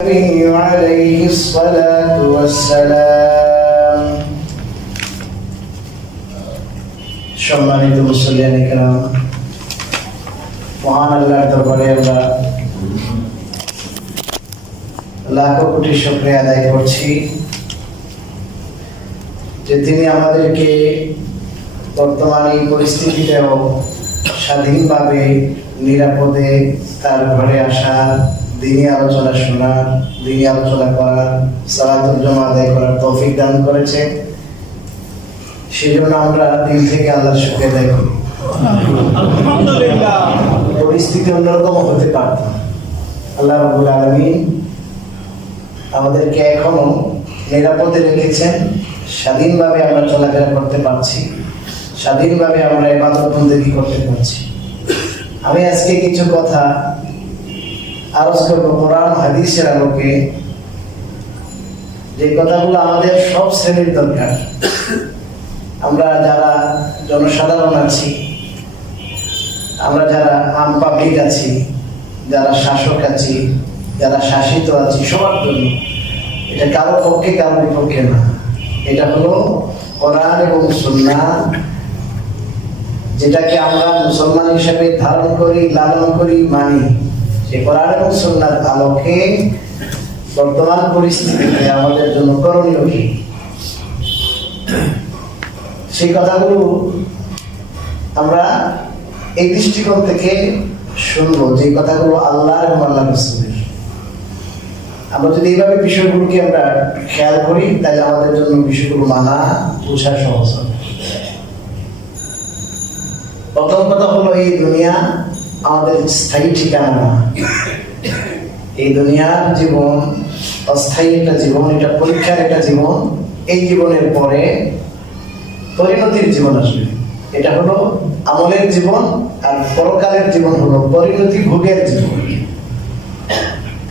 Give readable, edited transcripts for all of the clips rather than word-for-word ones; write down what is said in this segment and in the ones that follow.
عليه الصلاة والسلام সম্মানিত মুসলিয়ান کرام মহান আল্লাহর দরবারে আমরা লাখ কোটি শুকরিয়া আদায় করছি যে তিনি আমাদেরকে বর্তমান এই পরিস্থিতিতেও স্বাধীনভাবে নিরাপদে তার ঘরে আসার দিনী আলোচনা শোনার দিনী আলোচনা করার সালাতুল জুমা আদায় করার তৌফিক দান করেছে। সেজন্য আমরা দিল থেকে আল্লাহর শুকরিয়া আদায় করি। আলহামদুলিল্লাহ। পরিস্থিতি অন্যরকম হতে পারত, আল্লাহ রাব্বুল আলামিন আমাদেরকে এখনো নিরাপদে রেখেছেন। স্বাধীনভাবে আমরা চলাফেরা করতে পারছি, স্বাধীনভাবে আমরা ইবাদত বন্দেগী করতে পারছি। আমি আজকে কিছু কথা আরজ করবো কোরআন হাদিসের আলোকে, যে কথাগুলো আমাদের সব শ্রেণীর দরকার। আমরা যারা জনসাধারণ আছি, আমরা যারা আম পাবলিক আছি, যারা শাসক আছি, যারা শাসিত আছি, সবার জন্য এটা কারো পক্ষে কারো বিপক্ষে না। এটা হলো কোরআন এবং সুন্নাহ, যেটাকে আমরা মুসলমান হিসেবে ধারণ করি, লালন করি, মানি। সেই কোরআন এবং সুন্নাহর আলোকে বর্তমান পরিস্থিতিতে আমাদের জন্য করণীয় কি, সেই কথাগুলো আমরা এই দৃষ্টিকোণ থেকে শুনবো, যে কথাগুলো আল্লাহ এবং আল্লাহ রাসূলের। আমরা যদি এইভাবে বিষয়গুলোকে আমরা খেয়াল করি, তাহলে আমাদের জন্য বিষয়গুলো মানা বোঝা সহজ হবে। প্রথম কথা হলো, এই দুনিয়া আমাদের স্থায়ী ঠিকানা না। এই দুনিয়ার জীবন অস্থায়ী একটা জীবন, এটা পরীক্ষার একটা জীবন। এই জীবনের পরে পরিণতির জীবন আসবে। এটা হলো আমলের জীবন, আর পরকালের জীবন হলো পরিণতি ভোগের জীবন।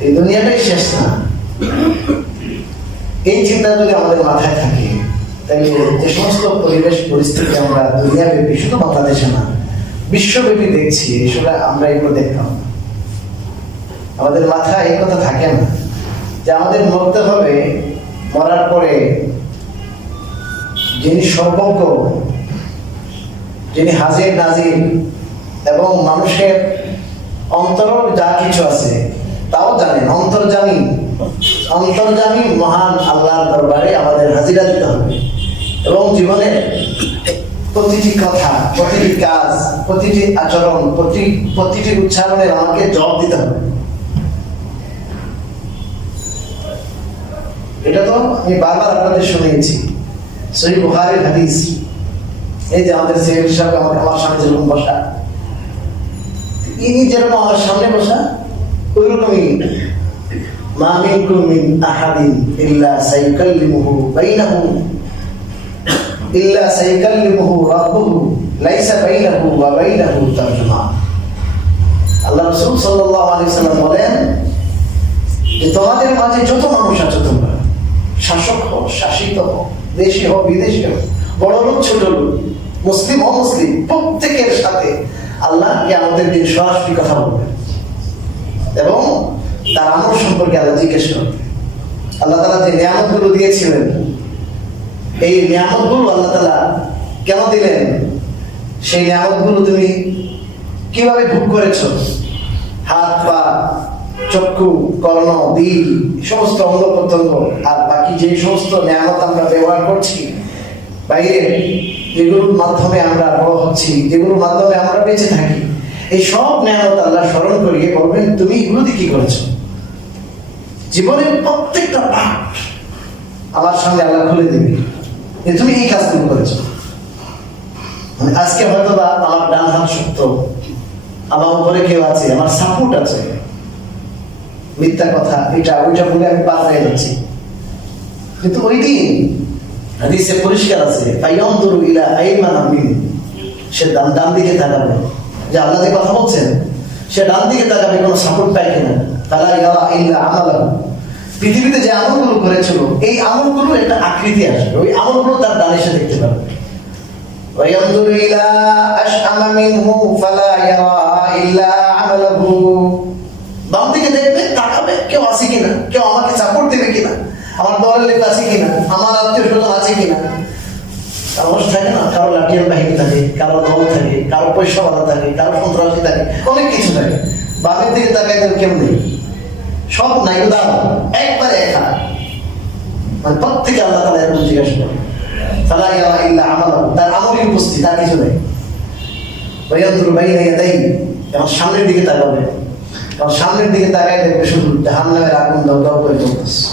এই দুনিয়াটাই শেষ না। এই চিন্তা যদি আমাদের মাথায় থাকে, তাহলে যে সমস্ত পরিবেশ পরিস্থিতি আমরা দুনিয়াব্যাপী, শুধু বাংলাদেশে না, বিশ্বব্যাপী দেখছি, আসলে আমরা এগুলো দেখতাম। আমাদের মাথায় এই কথা থাকে না যে আমাদের মরতে হবে, মরার পরে যিনি সর্বজ্ঞ, যিনি হাজির নাজির এবং মানুষের অন্তর যা কিছু আছে তাও জানেন, অন্তর্জামী মহান আল্লাহর দরবারে আমাদের হাজিরা দিতে হবে। এবং জীবনের প্রতিটি কথা, প্রতিটি কাজ, প্রতিটি আচরণ, প্রতিটি উচ্চারণের আমাকে জবাব দিতে হবে। এটা তো আমি বারবার আপনাদের শুনিয়েছি, সহিহ বুখারীর হাদিস। এই যে আমাদের সেক্রেটারি সাহেব আমার সামনে যেরকম বসা, ইনি যেরকম আমার সামনে বসা, ওই রকমই মা মিনকুম মিন আহাদিন ইল্লা সাইকাল্লিমুহু বাইনাহু ইল্লা সাইকাল্লিমুহু রাব্বুহু লাইসা বাইনাহু ওয়া বাইনাহু তারজুমান। আল্লাহ রাসূল সাল্লাল্লাহু আলাইহি সাল্লাম বলেন যে তোমাদের মাঝে যত মানুষ আছো, তোমরা শাসক হও, শাসিত হও, দেশি হও, বিদেশি হও, বড় লোক, ছোট লোক, মুসলিম অমুসলিম, প্রত্যেকের সাথে আল্লাহ কিয়ামতের দিন সরাসরি কথা বলবে এবং তার আমল সম্পর্কে আল্লাহ জিজ্ঞেস করবে। আল্লাহ তাআলা যে নিয়ামতগুলো দিয়েছিলেন, এই নিয়ামতগুলো আল্লাহ তাআলা কেন দিলেন, সেই নিয়ামতগুলো তুমি কিভাবে ভোগ করেছো, হাত পা, চক্ষু, কর্ণ, দিল, সমস্ত অঙ্গ প্রত্যঙ্গ, আর বাকি যে সমস্ত নিয়ামত আমরা ব্যবহার করছি বাইরে, যেগুলোর মাধ্যমে আমরা বড় হচ্ছি, যেগুলোর মাধ্যমে আমরা বেঁচে থাকি, এই সব নিয়ামত আল্লাহ স্মরণ করিয়ে বলবেন তুমি এগুলো দিয়ে কি করেছো। জীবনের প্রত্যেকটা পাঠ আমার সামনে আল্লাহ খুলে দেবে যে তুমি এই কাজগুলো করেছো। মানে আজকে হয়তো বা আমার ডান হাত শক্ত, আমার উপরে কেউ আছে, আমার সাপোর্ট আছে, মিথ্যা কথা, এটা ওইটা বলে আমি পার হয়ে যাচ্ছি। কিন্তু ওই দিন হাদিসে পরিষ্কার আছে, ফায়ানদুরু ইলা আইমানা মিন, সে ডান দিকে তাকাবে, যে আল্লাহ যে কথা বলছেন সে ডান দিকে তাকাবে, কোনো সাপোর্ট পায় কিনা। ফালা ইয়ারা ইল্লা আমালাহু, পৃথিবীতে যে আমলগুলো করেছিল এই আমলগুলো একটা আকৃতি আসবে, ওই আমলগুলো তার ডানে সে দেখতে পাবে। ওয়ায়ানদুরু ইলা আশআমা মিনহু ফালা ইয়ারা ইল্লা আমালাহু, বাম দিকে দেখবে, তাকাবে, কেউ আছে কিনা, কেউ আমাকে সাপোর্ট দেবে কিনা, আমার দলের লোক আছে কিনা, আমার আত্মীয় স্বজন আছে কিনা। মানুষ থাকে না, কারো লাঠিয়াল বাহিনী থাকে, কারো দল থাকে, কারো পয়সাওয়ালা থাকে, কারো সন্ত্রাসী থাকে, অনেক কিছু থাকে। বাপের দিকে তাকাই তার কেউ নেই, সব নাই উদার, একবারে একা। মানে প্রত্যেকে আল্লাহ তাআলা এরকম জিজ্ঞাসা করে, ফালা ইয়ারা ইল্লা আমালাহু, তার আমলই উপস্থিত, তার কিছু নেই। ওয়ায়ানজুরু বাইনা ইয়াদাইহি, এবং সামনের দিকে তাকাবে, কারণ সামনের দিকে তাকাই দেখবে শুধু জাহান্নামের আগুন দাউ দাউ করে জ্বলতেছে।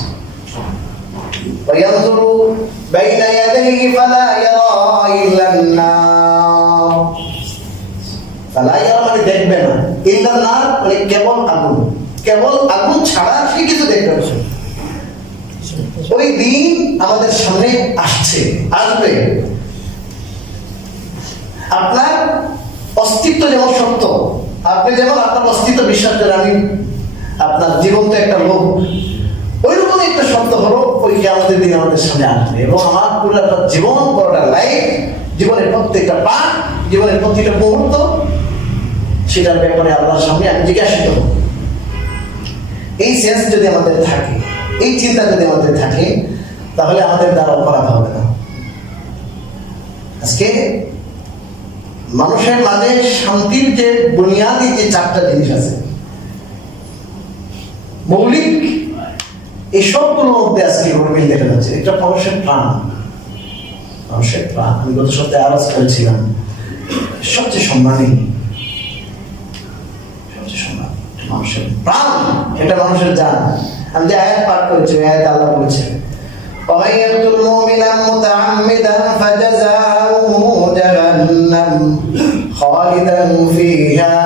ওয়ায়ানজুরু বাইনা ইয়াদাইহি ফালা ইয়ারা ইল্লা আন-নার, ফালা ইয়ারা মানে দেখবে না, ইল্লা আন-নার মানে কেবল আগুন, কেবল আগুন ছাড়া সে কিছু দেখবে না। ওই দিন আমাদের সামনে আসছে, আসবে। আপনার অস্তিত্ব যেমন সত্য, আপনি যেমন আপনার অস্তিত্ব বিশ্বাস করেন আমি আপনার জীবন্ত একটা লোক, ওইরকম একটা সত্য হলো ওই কিয়ামতের দিন আমাদের সামনে আসবে। এবং আমার পুরো একটা জীবন, পুরোটা লাইফ, জীবনের প্রত্যেকটা পাঠ, জীবনের প্রতিটা মুহূর্ত, সেটার ব্যাপারে আল্লাহর সামনে আমি জিজ্ঞাসিত হব। এই সেন্স যদি আমাদের থাকে, এই চিন্তা যদি আমাদের থাকে, তাহলে আমাদের দ্বারা অপরাধ হবে না। আজকে মানুষের মাঝে শান্তির যে বুনিয়াদি যে চারটা জিনিস আছে, মৌলিক, এই সবগুলোর মধ্যে আজকে গরমিল দেখা যাচ্ছে। এটা মানুষের প্রাণ, মানুষের প্রাণ। আমি গত সপ্তাহে আলোচ করেছিলাম, সবচেয়ে সম্মানী, সবচেয়ে সম্মান মানুষের প্রাণ, এটা মানুষের জান। আমি যে আয়াত পাঠ করেছি, আয়াত আল্লাহ বলেছেন, ومن يقتل مؤمنا متعمدا فجزاؤه جهنم خالدا فيها,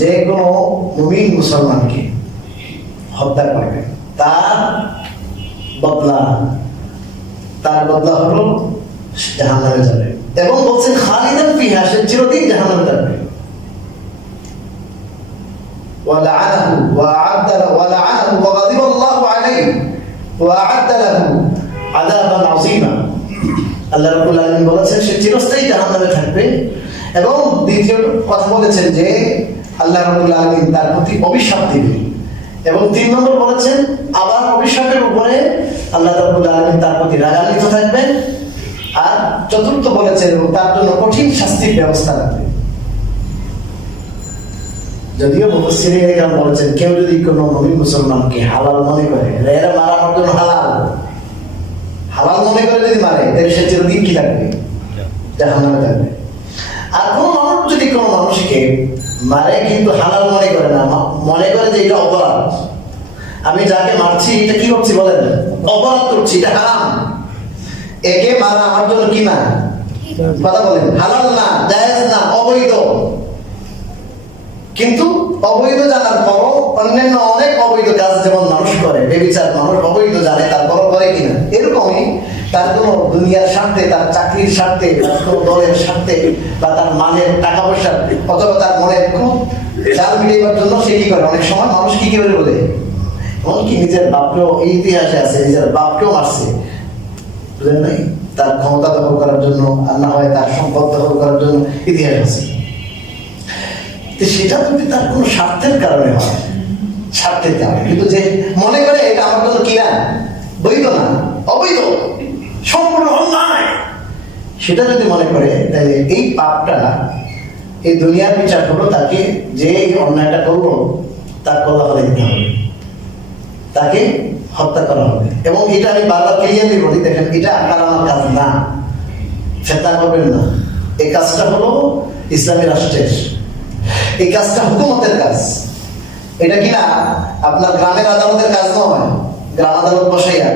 যে কোনো মুমিন মুসলমানকে হত্যা করবে, তার বদলা হলো জাহান্নামে যাবে। এবং বলছেন খালিদান ফিহা, সে চিরদিন জাহান্নামে যাবে। ولعنه وأعد وغضب الله عليه وأعد له عذابا عظيما, আল্লাহ রাব্বুল আলামিন বলেছেন সে চিরস্থায়ী জাহান্নামে থাকবে। এবং দ্বিতীয় কথা বলেছেন যে আল্লাহ রাব্বুল আলামিন তার প্রতি অভিশাপ দিবেন। এবং 3 নম্বর বলেছেন আবার অভিশাপের উপরে আল্লাহ রাব্বুল আলামিন তার প্রতি রাগান্বিত থাকবেন। আর চতুর্থ বলেছেন এবং তার জন্য কঠিন শাস্তির ব্যবস্থা রাখবেন। যদিও মুফাসসিরিন একরাম বলেছেন কেউ যদি কোনো মুমিন মুসলমানকে হালাল মনে করে, এরা মারা আমার জন্য হালাল মনে করে যদি মারে, তাহলে সে চিরদিন কি থাকবে? জাহান্নামে থাকবে। আর কোনো মানুষ যদি কোনো মানুষকে মারে কিন্তু হালাল মনে করে না, মনে করে যে এটা অপরাধ, আমি যাকে মারছি এটা কি করছি বলেন? অপরাধ করছি, এটা হারাম, একে মারা আমার জন্য কি না? কথা বলেন, হালাল না, জায়েজ না, অবৈধ। কিন্তু অবৈধ জানার পরও অন্যান্য অনেক অবৈধ কাজ যেমন মানুষ করে, বেবিচার মানুষ অবৈধ জানে তারপরও করে কিনা, এরকমই তার কোনো দুনিয়ার স্বার্থে, তার চাকরির স্বার্থে, কোনো দলের স্বার্থে, বা তার মানের টাকা পয়সার, অথবা তার মনের খুব চাল মিটাইবার জন্য সে কি করে? অনেক সময় মানুষ কি করে বলে, এমনকি নিজের বাপকেও, এই ইতিহাসে আছে, নিজের বাপকেও মারছে, বুঝলেন নাই? তার ক্ষমতা দখল করার জন্য, আর না হয় তার সম্পদ দখল করার জন্য ইতিহাস আছে। সেটা যদি তার কোনো স্বার্থের কারণে হয়, স্বার্থের কারণে, কিন্তু যে মনে করে এটা আমার জন্য কিনা বৈধ না, অবৈধ, সম্পূর্ণ অন্যায়, সেটা যদি মনে করে, তাহলে এই পাপটা, এই দুনিয়ার বিচার হলো তাকে, যে এই অন্যায়টা করলো তার কল্লা ফলে দিতে হবে, তাকে হত্যা করা হবে। এবং এটা আমি বারবার ক্লিয়ারলি বলি, দেখেন এটা আপনার আমার কাজ না, ফেতনা করবেন না। এই কাজটা হলো ইসলামী রাষ্ট্রের, এই কাজটা হুকুমতের কাজ। এটা কিনা আপনার গ্রামের আদালতের কাজ নয়। গ্রাম আদালত বসাইয়া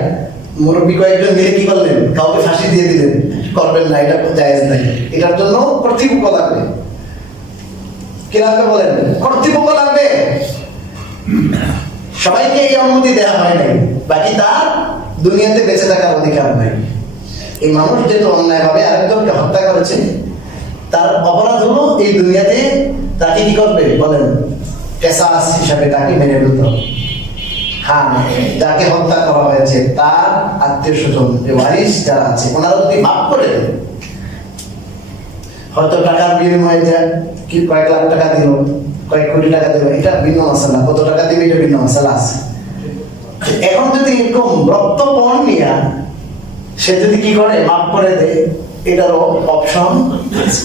মুরব্বী কয়েকজন মিলে কি করলেন, কাউকে ফাঁসি দিয়ে দিলেন, করবেন না, এটা জায়েজ নাই। এটার জন্য কর্তৃপক্ষ লাগবে। কি লাগবে বলেন? কর্তৃপক্ষ লাগবে। সবাইকে এই অনুমতি দেওয়া হয় নাই, বাকি তার দুনিয়াতে বেঁচে থাকার অধিকার নাই। এই মানুষ যেহেতু অন্যায়ভাবে আরেকজনকে হত্যা করেছে, তার অপরাধ হলো এই দুনিয়াতে তাকে কি করবে বলেন? কেসাস হিসাবে তাকে মেনে ফেলতে হবে। হ্যাঁ, যাকে হত্যা করা হয়েছে তার আত্মীয় স্বজন, ওয়ারিস যারা আছে, ওনারা যদি মাফ করে দেন, হয়তো টাকার বিনিময়ে কি কয়েক লাখ টাকা দিল, কয়েক কোটি টাকা দেবে, এটা ভিন্ন মশলা, কত টাকা দেবে এটা ভিন্ন মশলা আছে। এখন যদি এরকম রক্তপণ নিয়ে সে যদি কি করে মাফ করে দেয়, এটারও অপশন আছে।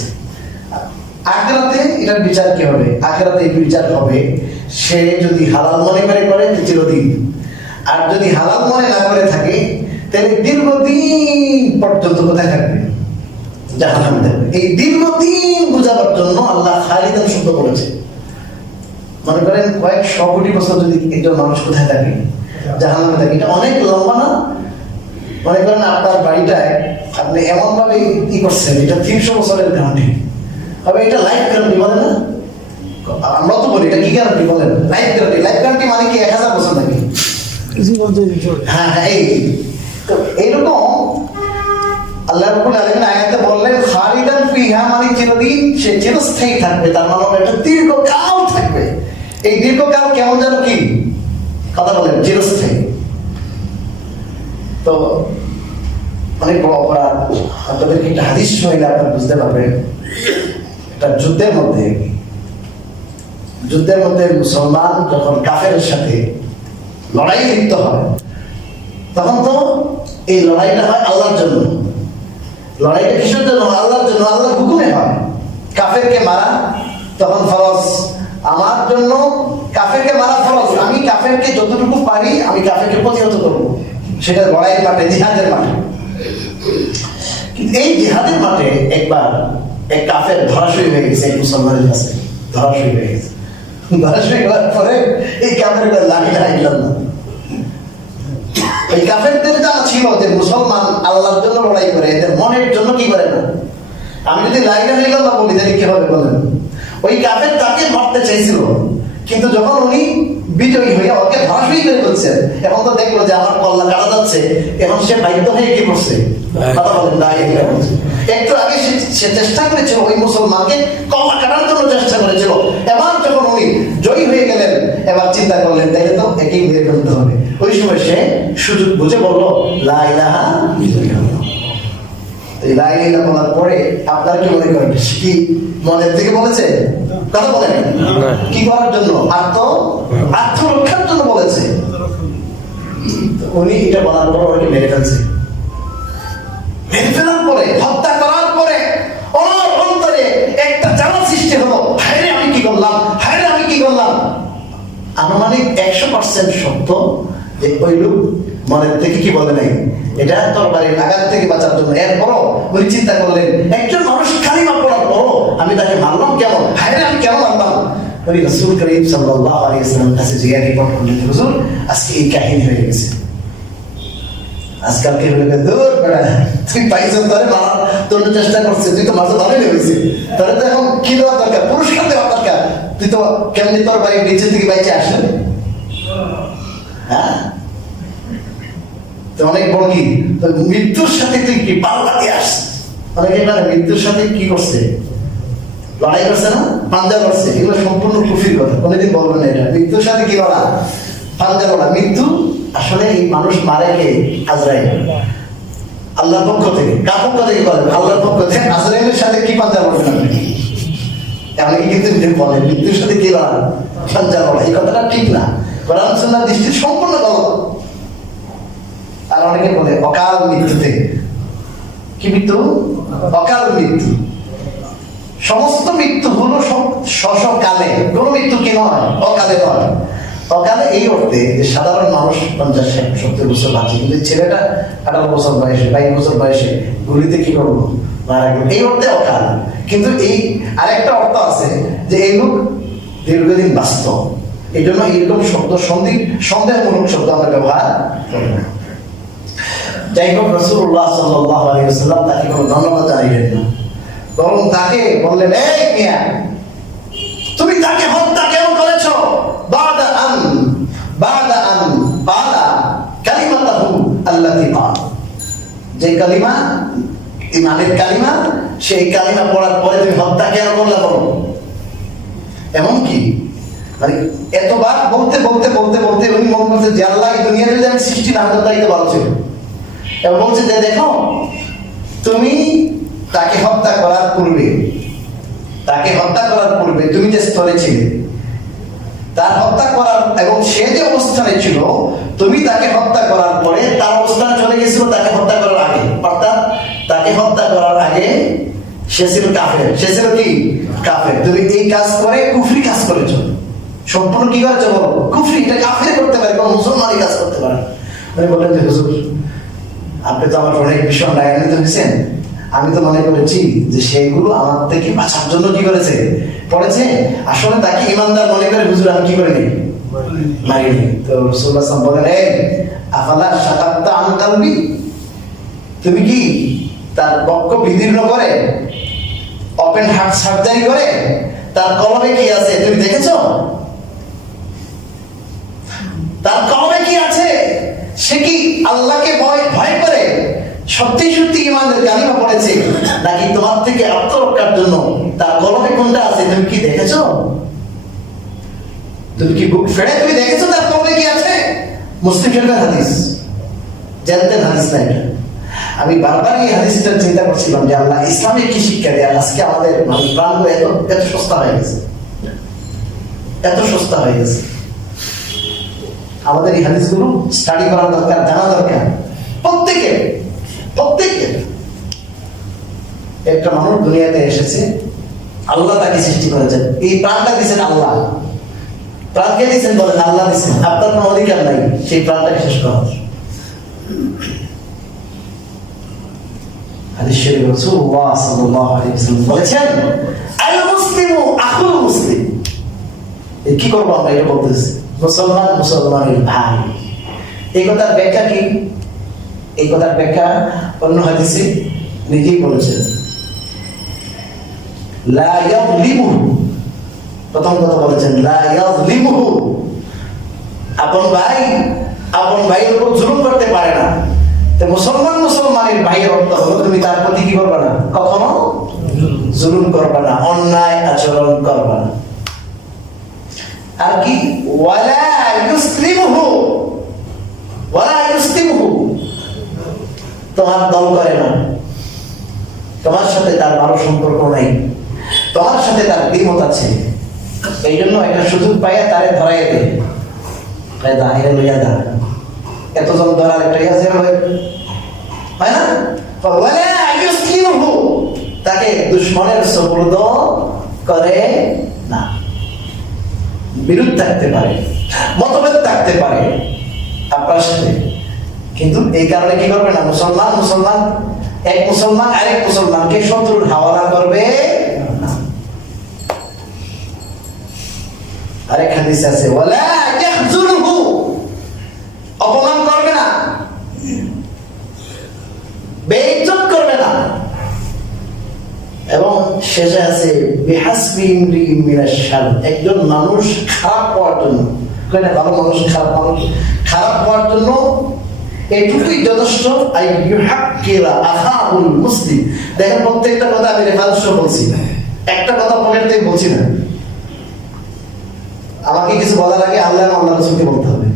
আখিরাতে এটার বিচার কি হবে? আখিরাতে এই বিচার হবে, সে যদি হালাল মনে করে চিরদিন, আর যদি হালাল মনে না করে থাকে তাহলে দীর্ঘদিন পর্যন্ত কোথায় থাকবে? জাহান্নামে থাকবে। এই দীর্ঘদিন বোঝাবার জন্য আল্লাহ খালিদান শব্দ বলেছে। মনে করেন কয়েক শো কোটি বছর যদি একজন মানুষ কোথায় থাকে? জাহান্নামে থাকে। এটা অনেক লম্বা না? মনে করেন আপনার বাড়িটায় আপনি এমন ভাবে কি করছেন, এটা 300 বছরের গ্যারান্টি হবে, এটা লাইফ গ্যারান্টি বলে না? আমরা তো বলি এটা কি গ্যারান্টি বলেন? Life guarantee. লাইফ গ্যারান্টি মানে কি 1000 বছর নাকি? হ্যাঁ হ্যাঁ, তো এইরকম আল্লাহ রাব্বুল আলামিন আয়াতে বললেন খালিদান ফিহা, মানে চিরদিন সে চিরস্থায়ী থাকবে, তার মানে একটা দীর্ঘকাল থাকবে। এই দীর্ঘকাল কেমন যেন কি কথা বলেন? চিরস্থায়ী। তো অনেক বড় অপরাধ। আপনাদেরকে একটা হাদিস শুনাইলে আপনারা বুঝতে পারবেন। একটা যুদ্ধের মধ্যে মুসলমান যখন কাফেরের সাথে লড়াই লিপ্ত হয়, তখন তো এই লড়াইটা হয় আল্লাহর জন্য। লড়াইটা কিসের জন্য? আল্লাহর জন্য। আল্লাহর হুকুমে হয়। কাফেরকে মারা তখন ফরজ আমার জন্য, কাফেরকে মারা ফরজ। আমি কাফেরকে যতটুকু পারি আমি কাফেরকে প্রতিহত করবো, সেটা লড়াইয়ের মাঠে, জিহাদের মাঠে। কিন্তু এই জিহাদের মাঠে একবার এক কাফের ধরাশয়ী হয়ে গেছে, এক মুসলমানের কাছে ধরাশয়ী হয়ে গেছে। ধরাশয়ী হওয়ার পরে এই কাফের লা ইলাহা ইল্লাল্লাহ। এই কাফেরদের যা ছিল যে মুসলমান আল্লাহর জন্য লড়াই করে, এদের মনের জন্য কি করে না। আমি যদি লা ইলাহা ইল্লাল্লাহ বলি তাহলে কি হবে বলেন? ওই কাফের তাকে মারতে চাইছিল, কিন্তু যখন উনি বিজয়ী হয়ে ওকে ধরাশয়ী করে ফেলছেন, এখন তো দেখলো যে আমার কল্লা কাটা যাচ্ছে, এখন সে বাধ্য হয়ে কি করছে? কথা বলেন লা ইলাহা ইল্লাল্লাহ। একটু আগে সে চেষ্টা করেছিল ওই মুসলমানকে কল্লা কাটার জন্য চেষ্টা করেছিল, এবার যখন উনি জয়ী হয়ে গেলেন এবার চিন্তা করলেন তাইলে তো একেই মেরে ফেলতে হবে। ওই সময় সে সুযোগ বুঝে বললো লা ইলাহা ইল্লাল্লাহ। লা ইলাহা ইল্লাল্লাহ বলার পরে আপনারা কি মনে করেন? কি মনের থেকে বলেছে? কথা বলেন কি করার জন্য? আত্মরক্ষার জন্য বলেছে। উনি এটা বলার পর ওকে মেরে ফেলছে। মেরে ফেলার পরে, হত্যা করার পরে ওর অন্তরে একটা জ্বালা সৃষ্টি হলো, হায়রে আমি কি করলাম, হায়রে আমি কি করলাম। আনুমানিক 100% সত্য যে ওই লোক মনের থেকে কি বলে নাই, এটা তরবারির আঘাত থেকে বাঁচার জন্য। এরপরও উনি চিন্তা করলেন একজন মানুষ কালিমা পড়ার পরও আমি তাকে মারলাম কেন, হায়রে আমি কেন মারলাম। উনি রাসূল করিম সাল্লাল্লাহু আলাইহি ওয়াসাল্লামের কাছে জিজ্ঞাসা করলেন, হুজুর আজকে এই কাহিনী হয়ে গেছে। আজকাল কি হয়ে গেছে, দূর বেড়া তুই পাইছ তোরে মারার তোর চেষ্টা করছিস, তুই তো মাঝে ভালোই হয়েছে, তোরে তো এখন কি দেওয়া দরকার, পুরস্কার দেওয়া দরকার। তুই তো কেমনি তোর বাড়ির নিচে থেকে বাইচে আসলেন। হ্যাঁ, তো অনেক বড় কি মৃত্যুর সাথে তুই কি পাল্লা দিয়ে আসছিস। অনেকে মানে মৃত্যুর সাথে কি করছে, লড়াই করছে না, পাঞ্জা করছে। এগুলো সম্পূর্ণ কুফরির কথা, কোনোদিন বলবেন না এটা। মৃত্যুর সাথে কি লড়া? পাঞ্জা লড়া। মৃত্যু আসলে এই মানুষ মারে কে? আজরাইল। আল্লাহর পক্ষ থেকে। কার পক্ষ থেকে বলেন? আল্লাহর পক্ষ থেকে। আজরাইলের সাথে কি পাঞ্জা লড়বেন আপনি? এমনকি কিন্তু বলেন মৃত্যুর সাথে কি লড়া? পাঞ্জা লড়া। এই কথাটা ঠিক না, কোরআন সুন্নাহর দৃষ্টিতে সম্পূর্ণ গলত। আর অনেকে বলে অকাল মৃত্যুতে। কি মৃত্যু? অকাল মৃত্যু। সমস্ত মৃত্যু হলো কালে, কোন মৃত্যু কি নয়, অকালে নয়। অকালে এই অর্থে যে সাধারণ মানুষ 50-60 বছর বাঁচে, কিন্তু ছেলেটা 18 বছর বয়সে, 22 বছর বয়সে গুলিতে কি করবো মারা গেল, এই অর্থে অকাল। কিন্তু এই আরেকটা অর্থ আছে যে এই লোক দীর্ঘদিন বাঁচত, এই জন্য এইরকম শব্দ সন্দেহমূলক শব্দ আমরা ব্যবহার করি না। যাই হোক, রাসূলুল্লাহ সাল্লাল্লাহু আলাইহি ওয়াসাল্লাম তাকে কোনো ধন্যবাদ জানাইলেন না, বরং তাকে বললেন, এই মিয়া তুমি তাকে হত্যা কেন করেছো? বাদা আন বাদা কালিমাতাহু আল্লাতী ক্বাল, যে কালিমা ইমানের কালিমা, সেই কালিমা পড়ার পরে তুমি হত্যা কেন করলে বলো। এমন কি মানে এতবার বলতে বলতে বলতে বলতে উনি মনে করছে যে আল্লাহ এই দুনিয়ার যদি আমি সৃষ্টি না করতাম তাই তো ভালো ছিল। এবং বলছে যে দেখো তুমি তাকে হত্যা করার পূর্বে তুমি যে স্তরে ছিলে তার হত্যা করার এবং সে যে অবস্থানে ছিল তুমি তাকে হত্যা করার পরে তার অবস্থান চলে গেছিল তাকে হত্যা করার আগে, অর্থাৎ তাকে হত্যা করার আগে সে ছিল কাফের, সে ছিল কি কাফের। তুমি এই কাজ করে কুফরি কাজ করেছো, সম্পূর্ণ কি করেছো বলো, কুফরি। এটা কাফের করতে পারে, কোন মুসলমানই কাজ করতে পারে। উনি বললেন যে হুজুর আপনি তো আমার অনেক ভীষণ রাগান্বিত হয়েছেন, আমি তো মনে করেছি যে সেইগুলো আমার থেকে বাঁচার জন্য কি করেছে পড়েছে, আসলে তাকে ইমানদার মনে করে হুজুর আমি কি করিনি, মারিনি। তো রাসূলুল্লাহ সাল্লাল্লাহু আলাইহি ওয়াসাল্লাম বলেন, এই আফালা শাকাত্তা আন কালবি, তুমি কি তার বক্ষ বিদীর্ণ করে ওপেন হার্ট সার্জারি করে তার কলমে কি আছে তুমি দেখেছো? তার কলমে কি আছে? সে কি আল্লাহকে ভয় করে সত্যি সত্যি ইমানের কালিমা পড়েছে, নাকি তোমার থেকে আত্মরক্ষার জন্য তার কলমে কোনটা আছে তুমি কি দেখেছো? তুমি কি বুক ফেড়ে তুমি দেখেছো তার কলমে কি আছে? মুসলিম শরীফের হাদিস, জানতেন হাদিস না এটা। আমি বারবার এই হাদিসটা চিন্তা করছিলাম যে আল্লাহ ইসলামে কি শিক্ষা দেয়। আজকে আমাদের প্রাণগুলো এত সস্তা হয়ে গেছে, এত সস্তা হয়ে গেছে। আমাদের এই হাদিসগুলো স্টাডি করা দরকার, জানা দরকার প্রত্যেকের। একটা মানুষ দুনিয়াতে এসেছে, আল্লাহ তাকে সৃষ্টি করেছেন, এই প্রাণটা দিয়েছেন আল্লাহ। প্রাণকে দিয়েছেন বলেন আল্লাহ দিয়েছেন, আপনার কোনো অধিকার নাই সেই প্রাণটাকে শেষ করার। হাদিস শরীফে রাসূলুল্লাহ সাল্লাল্লাহু আলাইহি ওয়াসাল্লাম বলেছেন, আল মুসলিমু আখুল মুসলিম। কি করবো আমরা এটা বলতেছি, মুসলমান মুসলমানের ভাই। এই কথার ব্যাখ্যা কি? এই কথার ব্যাখ্যা অন্য হাদিসে নিজেই বলেছেন, লা ইয়াযলিমুহু। প্রথম কথা বলেছেন লা ইয়াযলিমুহু, আপন ভাইয়ের উপর জুলুম করতে পারে না। তো মুসলমানের ভাইয়ের অর্থ হলো তুমি তার প্রতি কি করবে না, কখনো জুলুম করবে না, অন্যায় আচরণ করবে না। আর কি ওয়ালা ইউসলিমুহু, তোমার দল করে না, তোমার সাথে তার ভালো সম্পর্ক নাই, তোমার সাথে তার দ্বিমত আছে, এই জন্য একটা সুযোগ পাইয়া তারে ধরাইয়া দেয়, দাঁড়িয়ে লইয়া দাঁড়ায়। এতজন ধরার একটা ইয়াজের হয় না, তাকে দুশ্মনের সুপুর্দ করে না। বিরোধ থাকতে পারে, মতভেদ থাকতে পারে আপনার সাথে, কিন্তু এই কারণে কি করবে না, মুসলমান এক মুসলমান আরেক মুসলমানকে শত্রুর হাওয়ালা করবে না। আরেক হাদিস আছে, ওয়ালা ইয়াহজুরহু, অপমান করবে না, বেইজ্জত করবে না। এবং শেষে আছে বিহাসবি ইমরিইন মিনাশ শার, একজন মানুষ খারাপ হওয়ার জন্য, ভালো মানুষ খারাপ হওয়ার জন্য এটুকুই যথেষ্ট, আই ইউহাক্কিরা আখাহুল মুসলিম। দেখেন প্রত্যেকটা কথা আমি রেফারেন্স বলছি, একটা কথা পকেটে বলছি না। আমাকে কিছু বলার আগে আল্লাহ আল্লাহ রাসূলকে বলতে হবে,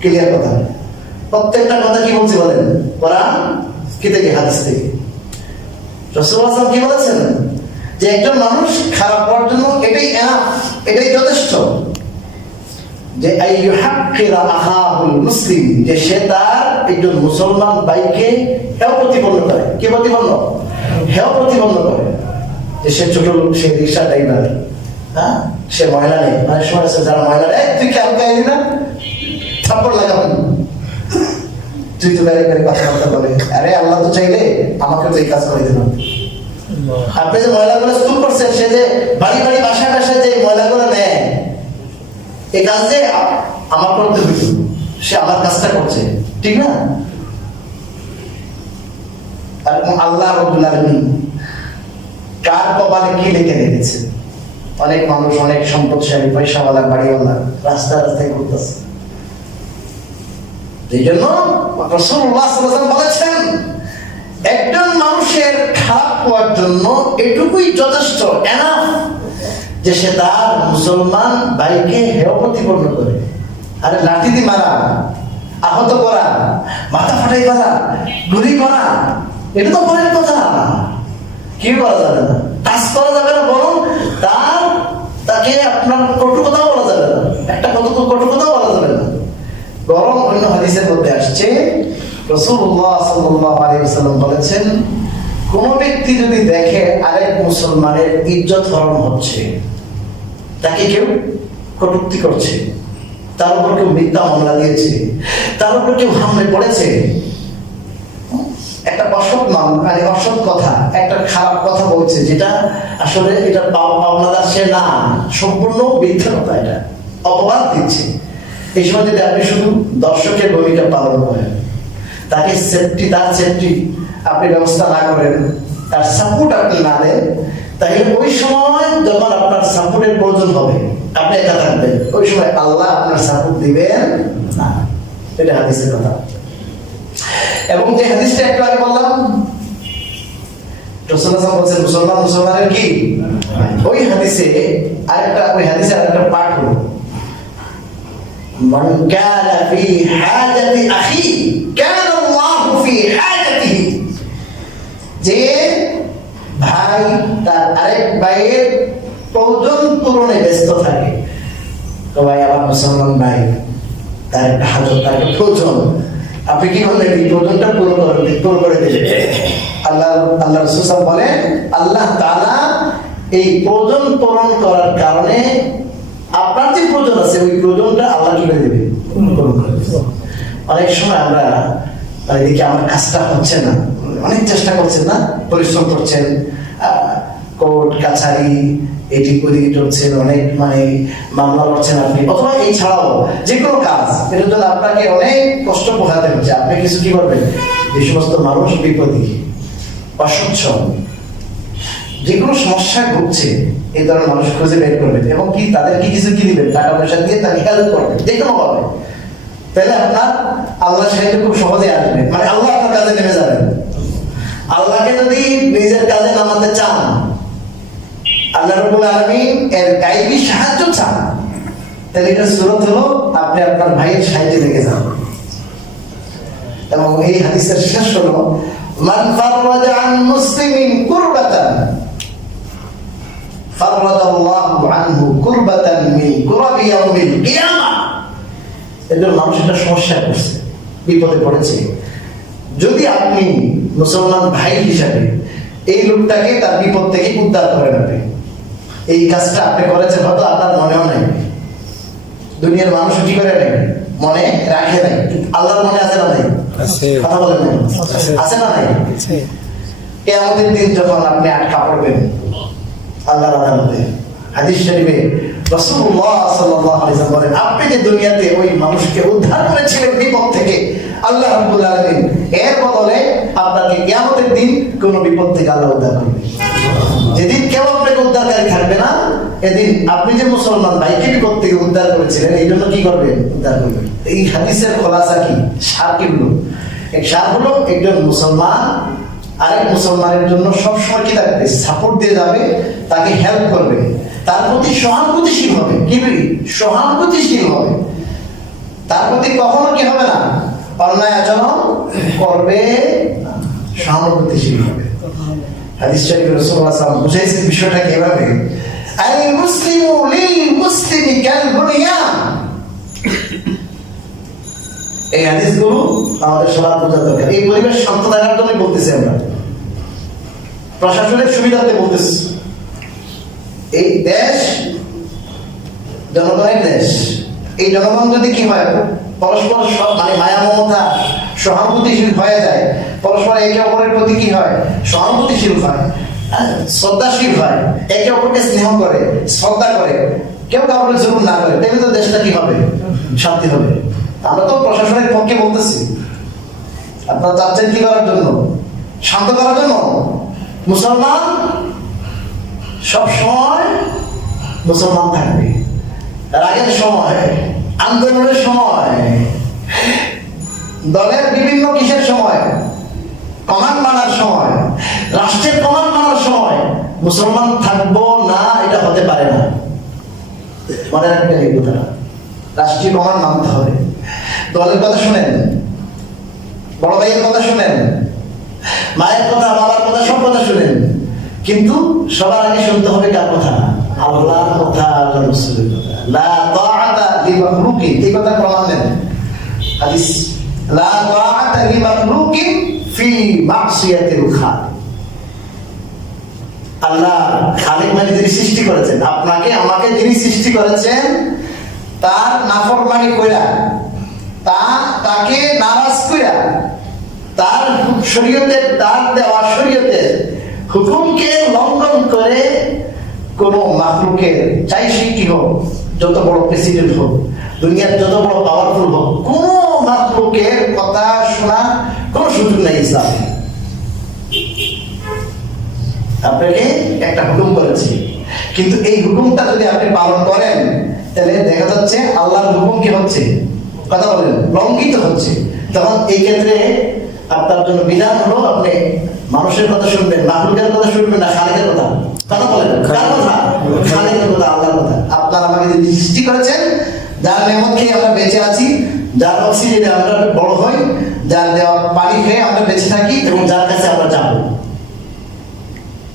ক্লিয়ার কথা। প্রত্যেকটা কথা কি বলছি বলেন, কোরআন কি থেকে, হাদিস থেকে। রাসূলুল্লাহ সাল্লাল্লাহু আলাইহি ওয়াসাল্লাম কি বলেছেন যে একজন মানুষ খারাপ হওয়ার জন্য এটাই এনাফ, এটাই যথেষ্ট, যে আইয়ুহাক্কিরা আখাহুল মুসলিম, যে সে তার একজন মুসলমান ভাইকে হেয় প্রতিপন্ন করে। কি প্রতিপন্ন? হেয় প্রতিপন্ন করে। যে সে ছোট লোক, সে রিকশা ড্রাইভার, হ্যাঁ, সে মহিলা নেই, মানে সময় আছে যারা মহিলা, তুই খেয়াল খাইলি না, থাপ্পড় লাগাবেন, তুই তো গাড়ি গাড়ি কথাবার্তা বলে, আরে আল্লাহ তো চাইলে আমাকে তো এই কাজ করে দিল। আপনি যে মহিলাগুলো স্তূপ করছেন, সে যে বাড়ি বাসায় যে মহিলাগুলো নেয়, এই কাজ যে আমার করতে হইল, সে আমার কাজটা করছে, ঠিক না? আর আল্লাহ রাব্বুল আলামিন কার কপালে কি লিখে রেখেছে। অনেক মানুষ অনেক সম্পদশালী, পয়সাওয়ালা, বাড়িওয়ালা রাস্তায় ঘুরতেছে। এই জন্য রাসূলুল্লাহ সাল্লাল্লাহু আলাইহি ওয়াসাল্লাম বলেছেন, একজন মানুষের খারাপ হওয়ার জন্য এটুকুই যথেষ্ট, এনাফ, যে সে তার মুসলমান ভাইকে হেয় প্রতিপন্ন করে। আরে লাঠি দিয়ে মারা, আহত করা, মাথা ফাটাই করা, গুলি করা, এটা তো পরের কথা। কি করা যাবে না, টাচ করা যাবে না, বরং তাকে আপনার কটু কথাও বলা যাবে না। একটা কত কটু কথাও বলা যাবে না। বরং অন্য হাদিসের মধ্যে আসছে রাসূলুল্লাহ সাল্লাল্লাহু আলাইহি ওয়াসাল্লাম বলেছেন, কোন ব্যক্তি যদি দেখে আরেক মুসলমানের ইজ্জত হরণ হচ্ছে, তাকে কেউ কটূক্তি করছে, তার উপর কেউ মিথ্যা মামলা দিয়েছে, তার উপর কেউ হামলে পড়েছে, একটা অসৎ মানে অসৎ কথা, একটা খারাপ কথা বলছে, যেটা আসলে এটা পাওনাদার সে না, সম্পূর্ণ মিথ্যা কথা, এটা অপবাদ দিচ্ছে, এই সময় যদি আপনি শুধু দর্শকের ভূমিকা পালন করেন, তাকে সেফটি, তার সেফটি আপনি ব্যবস্থা না করেন, তার সাপোর্ট আপনি না দেন, তাহলে ওই সময় যখন আপনার সাপোর্টের প্রয়োজন হবে, আপনি একা থাকবেন, ওই সময় আল্লাহ আপনার সাপোর্ট দিবেন না। এটা হাদিসের কথা। এবং যে হাদিসটা একটু আগে বললাম, রাসূলুল্লাহ বলেছেন মুসলমান মুসলমানের কি, ওই হাদিসে আরেকটা পাঠ হলো, মান কানা ফি হাজাতি আখি কানা আল্লাহু ফি হাজাতিহি। যে ভাই তার আরেক ভাইয়ের প্রয়োজন পূরণে ব্যস্ত থাকে, তো ভাই আমার মুসলমান ভাই, তার একটা হাজত, তার একটা প্রয়োজন, আপনি কি করলেন, এই প্রয়োজনটা পূরণ করে দিলেন। আল্লাহ রাসূল বলেন, আল্লাহ তাআলা এই প্রয়োজন পূরণ করার কারণে আপনার যে প্রয়োজন আছে, ওই প্রয়োজনটা আল্লাহ কি করে দেবে, পূরণ করে দেবে। অনেক সময় আমরা এদিকে আমার কাজটা হচ্ছে না, অনেক চেষ্টা করছেন না, পরিশ্রম করছেন, কোর্ট কাছারি এদিক ওদিক চলছেন, অনেক মানে মামলা লড়ছেন আপনি, অথবা এই ছাড়াও যে কোনো কাজ, এটার জন্য আপনাকে অনেক কষ্ট পোহাতে হচ্ছে। আপনি কিছু কি করবেন, যে সমস্ত মানুষ বিপদী, অসচ্ছল, যে কোনো সমস্যা ঘটছে, এই ধরনের মানুষ খুঁজে বের করবেন এবং কি তাদেরকে কিছু কি দিবেন, টাকা পয়সা দিয়ে তাকে হেল্প করবেন যে কোনো ভাবে। তাহলে আপনার আল্লাহ সাহায্য খুব সহজে আসবে, মানে আল্লাহ আপনার কাজে নেমে যাবেন। আল্লাহকে যদি নিজের কাজে নামাতে চান, আল্লাহ রাব্বুল আলামিন এর গায়বী সাহায্য চান, তাহলে এটা সুরত হলো আপনি আপনার ভাইয়ের সাহায্যে লেগে যান। এবং এই হাদিসের শেষ হলো, মান ফাররাজা আন মুসলিমিন কুরবাতান ফাররাজাল্লাহু আনহু কুরবাতান মিন কুরাবি ইয়াউমিল কিয়ামা। এদের মানুষ একটা সমস্যা করছে, বিপদে পড়েছে, যদি আপনি মুসলমান ভাই হিসাবে এই লোকটাকে তার বিপদ থেকে উদ্ধার করেন, আপনি এই কাজটা আপনি করেছেন, হয়তো আপনার মনেও নাই, দুনিয়ার মানুষ কি করে নাই, মনে রাখে নাই, আল্লাহর মনে আছে না নাই, কথা বলেন না, আছে না নাই। কিয়ামতের দিন যখন আপনি আটকা পড়বেন আল্লাহর আদালতে, হাদিস শরীফে রাসূলুল্লাহ সাল্লাল্লাহু আলাইহি ওয়াসাল্লাম বলেন, আপনি যে দুনিয়াতে ওই মানুষকে উদ্ধার করেছিলেন বিপদ থেকে, আল্লাহ রাব্বুল আলামিন এর বদলে আপনাকে কিয়ামতের দিন কোন বিপদ থেকে আল্লাহ উদ্ধার করবে। যেদিন কেউ আপনাকে উদ্ধারকারী থাকবে না, এদিন আপনি যে মুসলমান ভাইকে বিপদ থেকে উদ্ধার করেছিলেন, এই জন্য কি করবেন, উদ্ধার করবেন। এই হাদিসের খোলাসা কি, সার কি হলো, এক সার হলো, একজন মুসলমান আরেক মুসলমানের জন্য সবসময় কি থাকবে, সাপোর্ট দিয়ে যাবে, তাকে হেল্প করবে, তার প্রতি সহানুভূতিশীল হবে, কি বলি, সহানুভূতিশীল হবে, তার প্রতি কখনো কি হবে না, অন্যায় আচরণ করবে, সহানুভূতিশীল হবে। হাদিস শরীফে রাসূলুল্লাহ সাল্লাল্লাহু আলাইহি ওয়াসাল্লাম বুঝাইছেন বিষয়টা কিভাবে, আল মুসলিমু লিল মুসলিমি কাল বুনিয়ান। এই হাদিসগুলো আমাদের সবার বোঝা দরকার। এই পরিবেশ শান্ত থাকার জন্য বলতেছি আমরা, প্রশাসনের সুবিধাতে বলতেছি। এই দেশ জনগণের দেশ, এই জনগণ যদি কি হয়, পরস্পর মানে মায়া মমতা সহানুভূতিশীল হয়ে যায়, পরস্পর একে অপরের প্রতি কি হয়, সহানুভূতিশীল হয়, শ্রদ্ধাশীল হয়, একে অপরকে স্নেহ করে, শ্রদ্ধা করে, কেউ কাউকে জুলুম না করে, তাহলে তো দেশটা কি হবে, শান্তি হবে। আমরা তো প্রশাসনের পক্ষে বলতেছি, আপনারা চাচ্ছেন কি করার জন্য, শান্ত করার জন্য। মুসলমান সব সময় মুসলমান থাকবে, রাগের সময়, আন্দোলনের সময়, দলের বিভিন্ন কিসের সময়, কমান্ড মানার সময়, রাষ্ট্রের কমান্ড মানার সময় মুসলমান থাকবো না, এটা হতে পারে না। মনে রাখবেন এই কথাটা, রাষ্ট্রীয় কমান্ড মানতে হবে। দলের কথা শুনেন, বড় ভাইয়ের কথা শুনেন, মায়ের কথা, বাবার কথা, সব কথা শুনেন, কিন্তু সবার আগে শুনতে হবে কার কথা, আল্লাহর কথা, আল্লাহর রাসূলের কথা। লা তাআতা লিমাখলুকিন, এই কথা প্রমাণ দেন হাদিস, লা তাআতা লিমাখলুকিন ফি মাসিয়াতিল খালিক। আল্লাহ খালিক মানে যিনি সৃষ্টি করেছেন, আপনাকে আমাকে যিনি সৃষ্টি করেছেন, তার নাফরমানি কইরা, তাকে নারাজ কইরা, তার শরীয়তের, তার দেওয়া শরীয়তের হুকুমকে লঙ্ঘন করে কোন মাখলুকের, চাই সে কি হোক, যত বড় প্রেসিডেন্ট হোক, দুনিয়ার যত বড় পাওয়ারফুল হোক, কোন মাখলুকের কথা শোনা কোন সুযোগ নেই ইসলামে। আপনাকে একটা হুকুম করেছে, কিন্তু এই হুকুমটা যদি আপনি পালন করেন তাহলে দেখা যাচ্ছে আল্লাহর হুকুম কি হচ্ছে, কথা বলেন, লঙ্ঘিত হচ্ছে। তখন এই ক্ষেত্রে আপনার জন্য বিধান হলো আপনি মানুষের কথা শুনবেন, মাখলুকের কথা শুনবেন না খালিকের কথা। কথা বলেন, কার কথা? খালিকের কথা, আল্লাহর কথা। আপনার আমাকে যিনি সৃষ্টি করেছেন, যার নিয়ামত খেয়ে আমরা বেঁচে আছি, যার অক্সিজেনে আমরা বড় হই, যার দেওয়া পানি খেয়ে আমরা বেঁচে থাকি, এবং যার কাছে আমরা যাবো,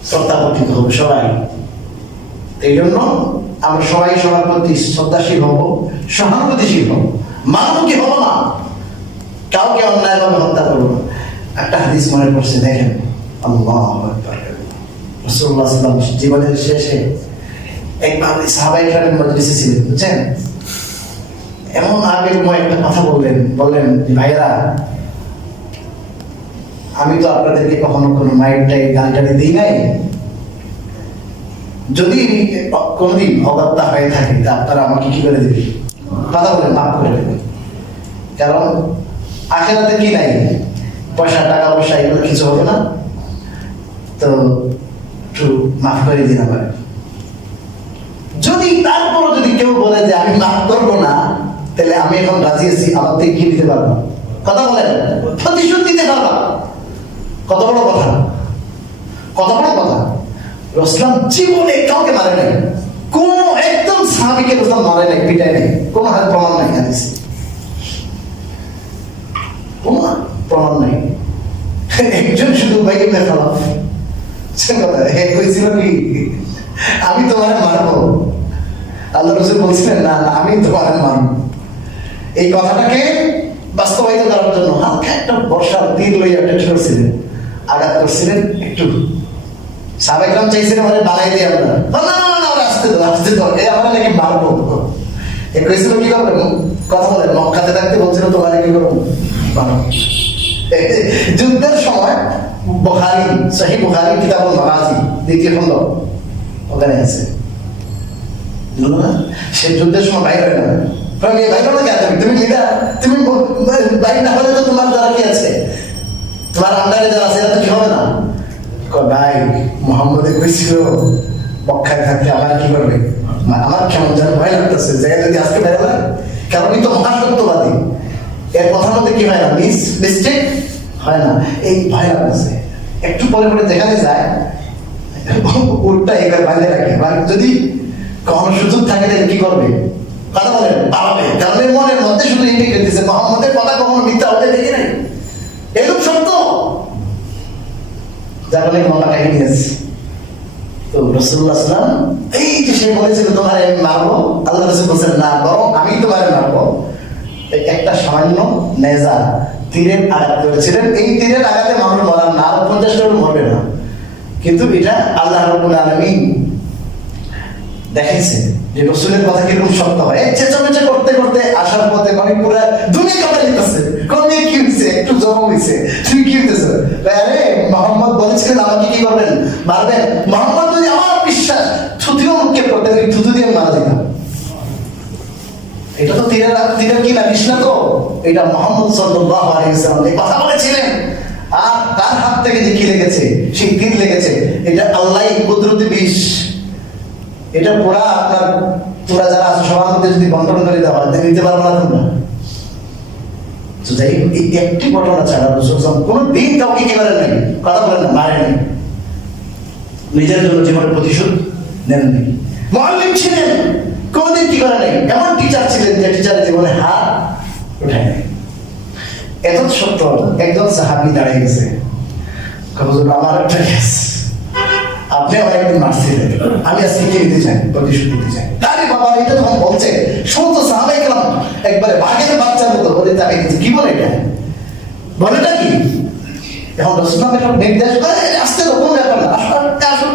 শ্রদ্ধা গঠিত হবে সবাই। এই জন্য আমরা সবাই সবার প্রতি শ্রদ্ধাশীল হব, সহানুভূতিশীল হব, মানবী হব না, কাউকে অন্যায়ভাবে হত্যা করবো না। একটা হাদিস মনে পড়ছে, দেখেন, আল্লাহু আকবার। রাসূলুল্লাহ সাল্লাল্লাহু আলাইহি ওয়াসাল্লাম জীবনের শেষে একবার সাহাবায়ে কেরামের মজলিসে ছিলেন, বুঝছেন, এমন আবেগময় একটা কথা বললেন, ভাইয়েরা, আমি তো আপনাদেরকে কখনো কোনো মাইন্ডটাই গানটাকে দিই নাই, যদি কোনোদিন অগত্যা হয়ে থাকে তা আপনারা আমাকে কি করে দেবেন? কথা বলে মাফ করে দেবেন। কারণ আখেরাতে কি নাই, পয়সা, টাকা পয়সা, এগুলো কিছু হবে না, তো একটু মাফ করে দিন আমার। যদি তারপরও যদি কেউ বলে যে আমি মাফ করবো না, তাহলে আমি এখন রাজি আছি, আমার থেকে কি দিতে পারবো? কথা বলেন, প্রতিশোধ দিতে পারবা। কত বড় কথা, কত বড় কথা। রাসূলুল্লাহ জীবনে কাউকে মারে নাই, কোন একদম সাহাবীকে রাসূলুল্লাহ মারে নাই, পিটায় নাই, কোন হাত প্রমাণ নাই হাদিসে, কোন প্রমাণ নাই। একজন শুধু উবাই ইবনে খালাফ সে কথা কইছিল কি, আমি তোমারে মারবো। আল্লাহ রাসূল বলছিলেন না না, আমি তোমারে মারবো। এই কথাটাকে বাস্তবায়িত করার জন্য হালকা একটা বর্ষার তীর লইয়া টেস্ট করছিলেন, আঘাত করছিলেন একটু। সাবেকরাম চাইছিলেন মানে বানাই দিই আমরা, না না না, আসতে দাও, এই আমরা নাকি মারবো। এ কইছিল কি করবেন? কথা বলেন, মক্কাতে থাকতে বলছিল তোমার কি করবো, মারবো। যুদ্ধের সময় বুখারী, সহিহ বুখারী কিতাবুল মাগাজি দ্বিতীয় খণ্ড ওখানে আছে, সে যুদ্ধের সময় বাইরে হয় না, তুমি লিডার, তুমি বাইরে না হলে তো তোমার দ্বারা কি আছে, তোমার আন্ডারে যারা আছে এরা কি হবে না? ভাই মুহাম্মদে কইছিল মক্কায় থাকতে আমার কি করবে, আমার কেমন যেন ভয় লাগতেছে যে যদি আজকে বের হয়, কারণ তো মহাসত্যবাদী, এর কথার মধ্যে কি হয় না, মিস্টেক হয় না, এই ভয় লাগতেছে। একটু পরে পরে যেখানে যায় উল্টা এবার বাইরে রাখে, যদি কখনো সুযোগ থাকে তাহলে কি করবে, কথা বলেন, পালাবে। কারণ এর মনের মধ্যে শুধু এটাই করতেছে, মুহাম্মদের কথা কখনো মিথ্যা হতে দেখি নাই, এরকম সত্য। যার অনেক মনে কাহিনী আছে। তো রাসূলুল্লাহ সাল্লাল্লাহু আলাইহি ওয়াসাল্লাম এই যে সে বলেছিল তোমার আমি মারবো, আল্লাহ রাসূল বলেছেন না, বরং আমি তোমারে মারবো। একটা সামান্য নেজা তীরের আঘাত করেছিলেন, এই তীরের আঘাতে মানুষ মরার না, আর 50 জন মরবে না, কিন্তু এটা আল্লাহ রাব্বুল আলামিন দেখেছে যে রাসূলের কথা কিরকম সত্য হয়। চেঁচামেচি করতে করতে আসার পথে মানে পুরো দুনিয়া কথা লিখতেছে, কোনে কি হইছে, একটু জমা হইছে, তুমি কি হইতেছে, আরে মুহাম্মদ বলেছিলেন আমাকে কি করবেন, মারবেন। মুহাম্মদ যদি আমার বিশ্বাস থুতুও মুখে পড়তে থুতু দিয়ে মারা যেতাম। এটা তো তীরের কি না, বিষ না তো, এটা মুহাম্মদ সাল্লাল্লাহু আলাইহি ওয়াসাল্লাম এই কথা বলেছিলেন। আর তার হাত থেকে যে কি লেগেছে, সেই তীর লেগেছে, এটা আল্লাহই কুদরতি বিষ। এটা পুরা আপনার তোরা যারা আছে সবার মধ্যে যদি বন্টন করে দেওয়া হয় নিতে পারবো না তোমরা। তো যাই এই একটি ঘটনা ছাড়া রাসূল কোনো দিন কাউকে কি করেন নাই, কথা বলেন না, মারেন নাই, নিজের জন্য জীবনের প্রতিশোধ নেন নাই। মুআল্লিম ছিলেন, কোনদিন কি করেন নাই, এমন টিচার ছিলেন যে টিচারের জীবনে হাত উঠায় নাই। এত সত্য একজন সাহাবী দাঁড়িয়ে গেছে, হুজুর আমার একটা কেস, আপনি আমার একদিন মারছিলেন, আমি আজকে কি দিতে চাই, প্রতিশোধ দিতে চাই। আরে বাবা এটা যখন বলছে, সমস্ত সাহাবায়ে কেরাম একবারে বাঘের বাচ্চার মতো বলে তাকে কি বলে এটা, বলেটা কি? এখন রাসূলুল্লাহ একটা নির্দেশ করে, আস্তে কোনো ব্যাপার না, আসুন।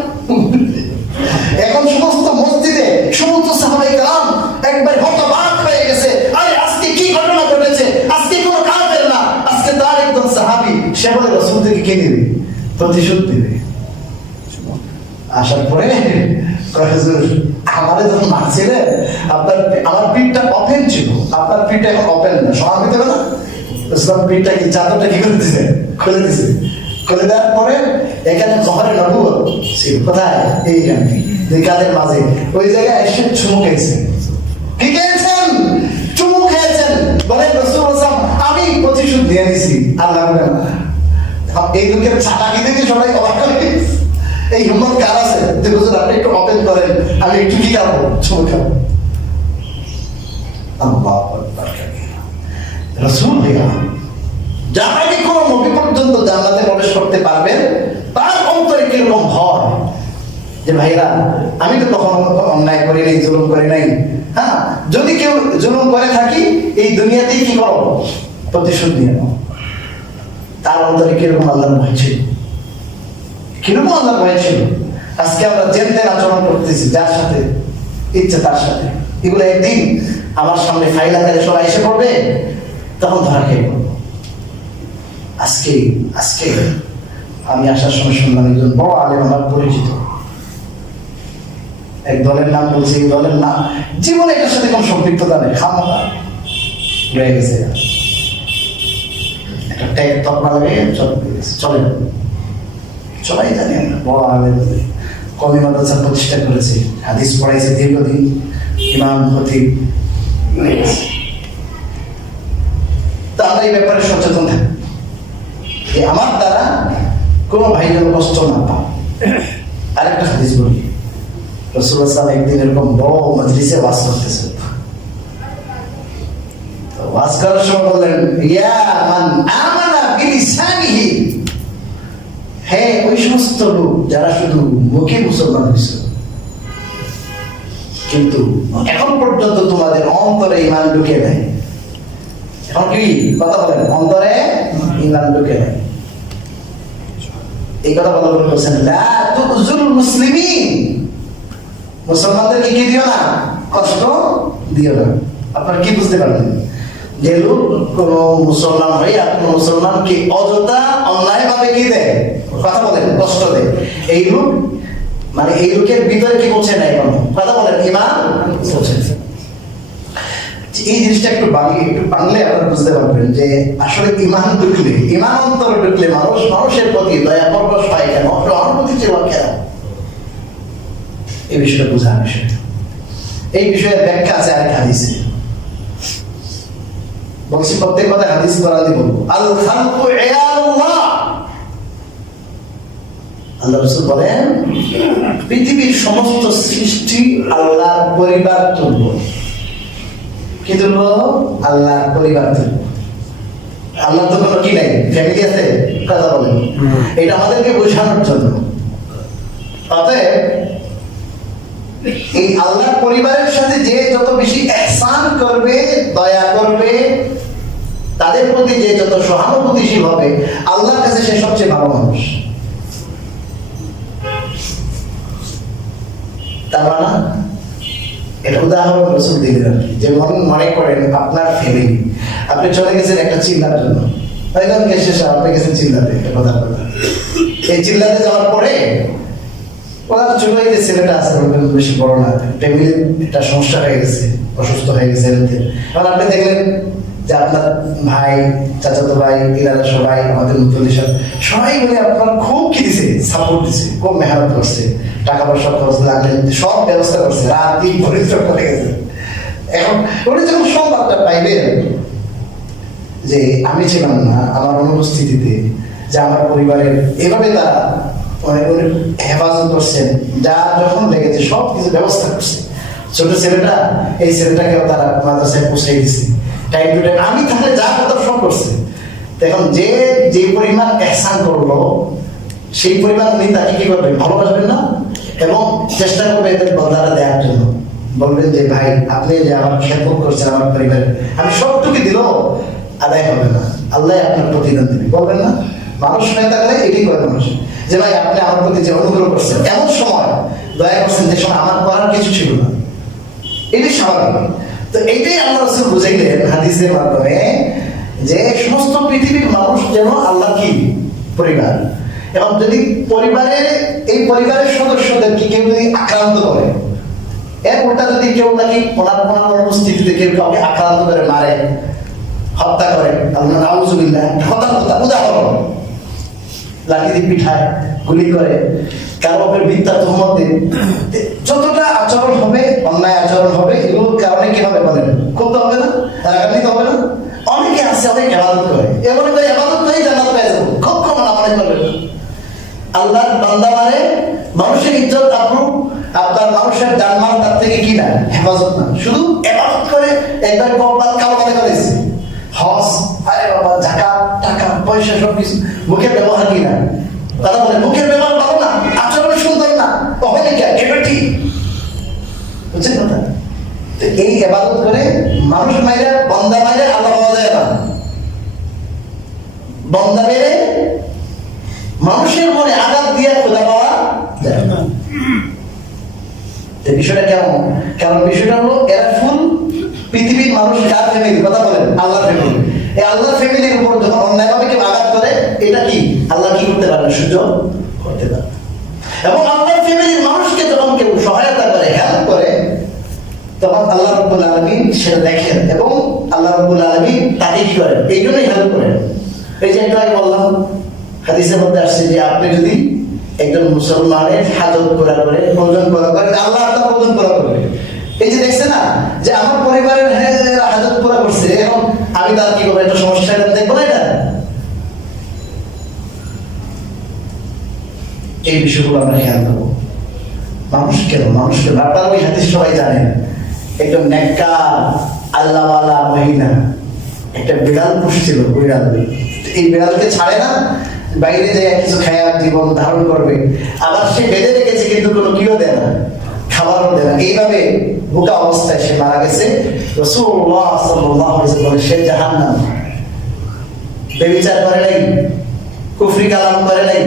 এখন সমস্ত মসজিদে সমস্ত সাহাবায়ে কেরাম একবার হতবাক হয়ে গেছে, আরে আজকে কি ঘটনা ঘটেছে, আজকে কোনো কাফের না, আজকে তার একজন সাহাবী, সে বলে রাসূল থেকে কে নেবে, প্রতিশোধ নেবে। আসার পরে হুজুর আমারে যখন মারছিলেন আমার পিঠটা ওপেন ছিল, আপনার পিঠটা এখন ওপেন না, সমান হতে হবে না? ইসলাম পিঠটা কি চাদরটা কি করে দিছে, খুলে দিছে। খুলে দেওয়ার পরে এখানে জহরের নবুয়ত ছিল কোথায়, এইখানে দুই কাঁধের মাঝে, ওই জায়গায় এসে চুমু খেয়েছে। কি খেয়েছেন? চুমু খেয়েছেন। বলেন রাসূলুল্লাহ আমি প্রতিশোধ দিয়ে দিছি, আল্লাহ বলেন এই লোকের চালাকি দেখে সবাই অবাক হয়ে এই হিম্মত কার আছে যে হুজুর আপনি একটু ওপেন করেন, আমি একটু কি খাবো, চুমু খাবো। আল্লাহু আকবার। রাসূল ভাইয়া যাহাকে কোনো নবী পর্যন্ত জান্নাতে প্রবেশ করতে পারবেন, তার অন্তরে কিরকম হয় যে ভাইরা আমি তো কখনো অন্যায় করি নাই, জুলুম করি নাই, হ্যাঁ যদি কেউ জুলুম করে থাকি এই দুনিয়াতেই কি করো, প্রতিশোধ নিয়ে নাও। তার অন্তরে কিরকম আল্লাহর ভয় ছিল, কিরকম আল্লাহর ভয় ছিল। আজকে আমরা জেনতেন আচরণ করতেছি যার সাথে ইচ্ছে তার সাথে, এগুলো একদিন আমার সামনে ফাইল আকারে সবাই এসে পড়বে, তখন ধরা খেয়ে পড়বো। আজকে আমি আসার সময় শুনলাম একজন বড় আলেম আমার পরিচিত, এক দলের নাম বলছে, এই দলের নাম জীবনে এটার সাথে কোনো সম্পৃক্ততা নেই, খামোখা রয়ে গেছে, একটা ট্যাগ তকমা লাগে চলে না, সবাই জানি আমরা বড় আলেম, কওমি মাদ্রাসা প্রতিষ্ঠা করেছে, হাদিস পড়াইছে দীর্ঘদিন, ইমাম খতিব। তা আমরা এই ব্যাপারে সচেতন থাকি যে আমার দ্বারা কোনো ভাই যেন কষ্ট না পায়। আরেকটা হাদিস বলি, রাসূলুল্লাহ সাল্লাল্লাহু আলাইহি ওয়াসাল্লাম একদিন এরকম বড় মজলিসে ওয়াজ করতেছে, তো ওয়াজ করার সময় বললেন, ইয়া মান আমানা বিলিসানিহি, হে ওই সমস্ত লোক যারা শুধু মুখে মুসলমান হয়েছে কিন্তু এখন পর্যন্ত তোমাদের অন্তরে ঈমান ঢুকে নাই। এখন কি কথা বলেন, অন্তরে ঈমান ঢুকে নাই, এই কথা বলছেন লা তুযুল মুসলিমিন, মুসলমানদেরকে কি দিও না, কষ্ট দিও না। আপনারা কি বুঝতে পারলেন? যে লোক কোন মুসলমান হয়ে আর কোন মুসলমানকে অযথা অন্যায় ভাবে কি দেয়, কথা বলেন, কষ্ট দেয়, এই লোক মানে এই লোকের ভিতরে কি পৌঁছে নাই, কথা বলেন, ঈমান পৌঁছে। এই জিনিসটা একটু বাংলে আপনারা বুঝতে পারবেন যে আসলে ঈমান ঢুকলে, ঈমান অন্তরে ঢুকলে মানুষের প্রতি দয়া পরবশ হয় কেন, অনুভূতি ছিল কেন, এই বিষয়টা বোঝার বিষয়। এই বিষয়ে ব্যাখ্যা আছে আরেক হাদিসে, বলছি প্রত্যেক কথা হাদিস করা দিয়ে বলবো। আল খালকু ইয়ালুল্লাহ, আল্লাহ রাসূল বলেন পৃথিবীর সমস্ত সৃষ্টি আল্লাহর পরিবার তুল্য। কি তুল্য? আল্লাহর পরিবার তুল্য। আল্লাহ তো কোনো কি নাই, ফ্যামিলি আছে, কথা বলেন, এটা আমাদেরকে বোঝানোর জন্য। অতএব এই আল্লাহর পরিবারের সাথে যে যত বেশি ইহসান করবে, দয়া করবে, তাদের প্রতি যে যত সহানুভূতিশীল হবে, আল্লাহর কাছে সে সবচেয়ে ভালো মানুষ। তার মানে এটা উদাহরণ রাসূল দিলেন, যেমন মনে করেন আপনার ফ্যামিলি, আপনি চলে গেছেন একটা চিল্লার জন্য, আপনি গেছেন চিল্লাতে, কথা এই চিল্লাতে যাওয়ার পরে ওরা চলে যে ছেলেটা আছে বেশি বড় না, ফ্যামিলির একটা সমস্যা হয়ে গেছে, অসুস্থ হয়ে গেছে, এখন আপনি দেখলেন যে আপনার ভাই, চাচাতো ভাই, এনারা সবাই আমাদের মুফতি সাহেব সবাই মিলে আপনার খুব কি দিছে, সাপোর্ট দিছে, খুব মেহনত করছে, টাকা পয়সা খরচ লাগলে সব ব্যবস্থা করছে, রাত দিন পরিশ্রম করে গেছে। এখন উনি যখন সংবাদটা পাইবেন যে আমি ছিলাম না আমার অনুপস্থিতিতে, যে আমার পরিবারের এভাবে তারা হেফাজত করছেন, যা যখন লেগেছে সব কিছু ব্যবস্থা করছে, ছোট ছেলেটা এই ছেলেটাকেও তারা মাদ্রাসায় পৌঁছে দিচ্ছে টাইম টু টাইম, আমি থাকলে যা কথা সব করছে। এখন যে পরিমাণ ইহসান করলো সেই পরিমাণ উনি তাকে কি করবেন, ভালোবাসবেন না, এবং চেষ্টা করবে এদের বদলাটা দেওয়ার জন্য। বলবেন যে ভাই আপনি যে আমার খেদমত করছেন আমার পরিবারে, আমি সবটুকু দিলেও আদায় হবে না, আল্লাহ আপনার প্রতিদান দেবে, বলবেন না? মানুষ হয়ে থাকলে এটাই করে মানুষ, যে ভাই আপনি আমার প্রতি যে অনুগ্রহ করছেন, এমন সময় দয়া করছেন যে সময় আমার করার কিছু ছিল না, এটাই স্বাভাবিক। তো এইটাই আল্লাহ রাসূল বুঝাইলেন হাদিসের মাধ্যমে, যে সমস্ত পৃথিবীর মানুষ যেন আল্লাহ কি পরিবার, এবং যদি পরিবারের এই পরিবারের সদস্যদেরকে কেউ যদি আক্রান্ত করে, এর উল্টা যদি কেউ নাকি ওনার অনুপস্থিতিতে কেউ কাউকে আক্রান্ত করে মারে, হত্যা করে, আল্লাহ নাউযুবিল্লাহ, উদাহরণ লাঠি দিয়ে পিঠায়, গুলি করে, কারো উপর মিথ্যা তুহমত দেন, যতটা আচরণ হবে, অন্যায় আচরণ হবে, এগুলোর কারণে কি হবে বলেন? করতে হবে না, রাগান্বিত হবে না? অনেকে আছে অনেক ইবাদত করে, এমন করে ইবাদত করেই জান্নাত পেয়ে যাবো, কখনো না মনে করবেন না। আল্লাহর বান্দা মানে মানুষের ইজ্জত আবরু, আপনার মানুষের জানমাল তার থেকে কি না হেফাজত না, শুধু ইবাদত করে একবার কপাল কালো মনে করেছে, হজ, আরে বাবা, যাকাত, টাকা পয়সা সবকিছু, মুখের ব্যবহার কি না, তারা বলে মুখের ব্যবহার ভালো না, আচরণ সুন্দর না, তখনই কে কেবে ঠিক, বুঝছেন কথা? তো এই ইবাদত করে মানুষ মাইরা, বান্দা মাইরা আল্লাহ পাওয়া যায় না, বান্দা মেরে মানুষের মনে আঘাত দিয়ে খোদা পাওয়া যায় না। বিষয়টা কেমন? কারণ বিষয়টা হলো এরা ফুল পৃথিবীর মানুষ কার ফ্যামিলি, কথা বলেন? আল্লাহর ফ্যামিলি। এই আল্লাহর ফ্যামিলির উপর যখন অন্যায়ভাবে কেউ আঘাত করে, এটা কি আল্লাহ কি করতে পারে? সহ্য করতে পারে। এবং আল্লাহর ফ্যামিলির মানুষকে যখন কেউ সহায়তা করে, হেল্প করে, তখন আল্লাহ রাব্বুল আলামিন সেটা দেখেন, এবং আল্লাহ রাব্বুল আলামিন তাকে কি করেন? এই জন্যই হেল্প করেন। এই যে একটু আগে বললাম, হাদিসের মধ্যে আসছে যে আপনি যদি একজন মুসলমানের হাজত পুরা করে, প্রয়োজন পুরা করে, আল্লাহ আপনার প্রয়োজন পুরা করবে। এই যে দেখছে না যে আমার পরিবারের হাজত পুরা করছে, এখন আমি তার কি করবো? একটা সমস্যা দেখবো না? এটা এই বিষয়গুলো আমরা খেয়াল করবো। মানুষ কেন আপনারা ওই হাদিস সবাই জানেন, একজন নেককার আল্লাহওয়ালা মহিলা একটা বিড়াল পুষছিল, বিড়াল, এই বিড়ালকে ছাড়ে না, বাইরে যে কিছু খায়া জীবন ধারণ করবে, আবার সে বেঁধে রেখেছে, কিন্তু কোনো কিও দেয় না, খাবারও দেয় না, এইভাবে বোকা অবস্থায় সে মারা গেছে। রাসূলুল্লাহ সাল্লাল্লাহু আলাইহি ওয়াসাল্লাম বলে, সে জাহান্নাম, ব্যভিচার করে নাই, কুফরি কালাম করে নাই,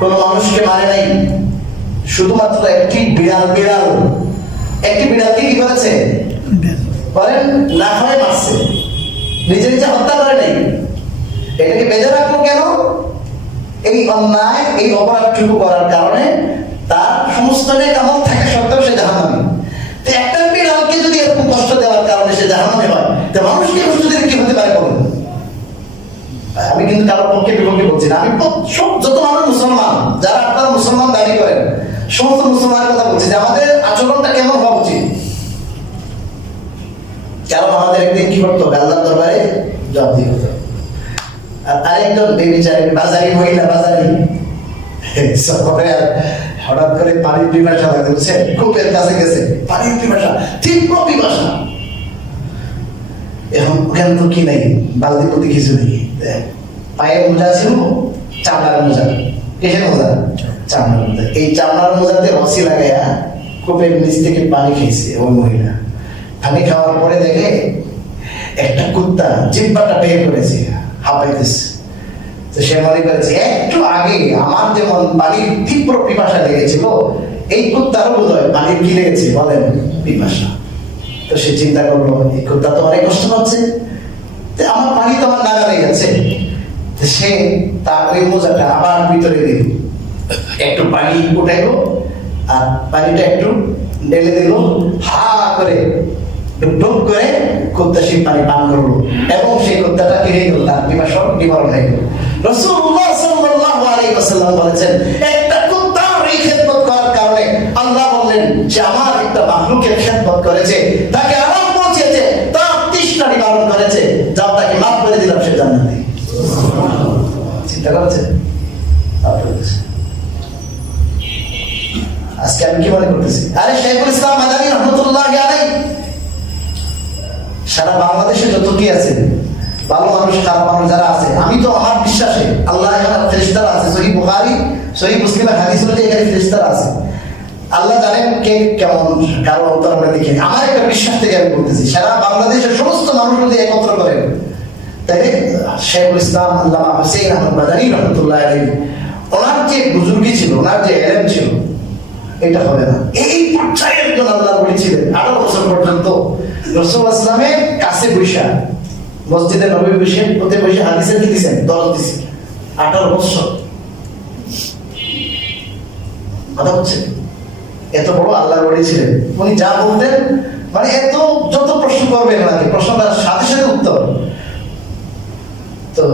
কোনো মানুষকে মারে নাই, শুধুমাত্র একটি বিড়ালকে কি করেছে? বলেন না হয় মারছে, নিজে হত্যা করে নাই। এটাকে বেঁধে রাখলো কেন? এই অন্যায়, এই অপরাধটুকু করার কারণে তার সমস্ত নেকামল থাকা সত্ত্বেও সে জাহান্নামী। তো একটা বিড়ালকে যদি এরকম কষ্ট দেওয়ার কারণে সে জাহান্নামী হয়, তো মানুষকে কষ্ট দিলে কি হতে পারে বলুন? আমি কিন্তু কারোর পক্ষে বিপক্ষে বলছি না, আমি সব যত মানুষ মুসলমান, যারা আপনারা মুসলমান দাবি করেন, সমস্ত মুসলমানের কথা বলছি যে আমাদের আচরণটা কেমন হওয়া উচিত। কারণ আমাদের একদিন কি করতো? আল্লাহর দরবারে জবাব দিতে হতো। আর আরেকজন বেবিচারী বাজারি মহিলা, হঠাৎ করে পানির পিপাসা লাগে, বুঝছেন? কূপের কাছে গেছে, পানির পিপাসা, তীব্র পিপাসা। এখন ওখানে তো কি নাই, বালতি প্রতি কিছু নেই, পায়ে মোজা ছিল, চামড়ার মোজা। কিসের মোজা? চামড়ার মোজা। এই চামড়ার মোজাতে রসি লাগাইয়া কূপের নিচ থেকে পানি খেয়েছে ওই মহিলা। পানি খাওয়ার পরে দেখে একটা কুত্তা জিহ্বাটা বের করেছে, হাঁপাইতেছে। তো সে মনে করেছে একটু আগে আমার যেমন পানির তীব্র পিপাসা লেগেছিল, এই কুত্তারও বোধ হয় পানির কি লেগেছে, বলেন? পিপাসা। তো সে চিন্তা করলো, এই কুত্তা তো অনেক কষ্ট পাচ্ছে, আমার পানি তো আমার নাগালে গেছে। সে তার ওই মোজাটা আবার ভিতরে দিল, একটু পানি উঠাইলো, আর পানিটা একটু ঢেলে দিল, হা করে ডুব করে কুত্তা সেই পানি পান করলো, এবং সেই কুত্তাটা কি হয়ে গেল? তার পিপাসা নিবারণ হয়ে গেল। রাসূলুল্লাহ সাল্লাল্লাহু আলাইহি ওয়াসাল্লাম বলেছেন, একটা কুত্তার এই খেদমত করার কারণে আল্লাহ বললেন যে আমার একটা মাখলুকের খেদমত করেছে, তাকে আরাম পৌঁছেছে, তার তৃষ্ণা নিবারণ করেছে, যাও তাকে মাফ করে দিলাম, সে জান্নাতি। চিন্তা করেছে? আজকে আমি কি মনে করতেছি? আরে শাইখুল ইসলাম মাদানী রাহমাতুল্লাহি আলাইহি সারা বাংলাদেশে যত কি আছে ভালো মানুষ, খারাপ মানুষ যারা আছে, আমি তো আমার বিশ্বাসে আল্লাহ এখানে ফেরেশতারা আছে, সহিহ বুখারী সহিহ মুসলিমের হাদিস অনুযায়ী এখানে ফেরেশতারা আছে। আল্লাহ জানেন কে কেমন, কারো অন্তর আমরা দেখি। আমার একটা বিশ্বাস থেকে আমি বলতেছি, সারা বাংলাদেশের সমস্ত মানুষ যদি একত্র করেন, তাইলে শেখুল ইসলাম আল্লামা হুসাইন আহমদ মাদানী রহমতুল্লাহ আলাইহি ওনার যে বুজুর্গি ছিল, ওনার যে এলেম ছিল, এটা হবে না। এই পর্যায়ে একজন আল্লাহর ওলি ছিলেন, 18 বছর পর্যন্ত রাসূলুল্লাহ সাল্লাল্লাহু আলাইহি কাছে বসা, মসজিদে নববী বসে ওতে বসে হাদিসের কি দিয়েছেন, দরজ দিয়েছেন। 18 বছর কথা হচ্ছে, এত বড় আল্লাহর ওলি ছিলেন। উনি যা বলতেন, মানে এত যত প্রশ্ন করবেন নাকি প্রশ্নটার সাথে সাথে উত্তর। তো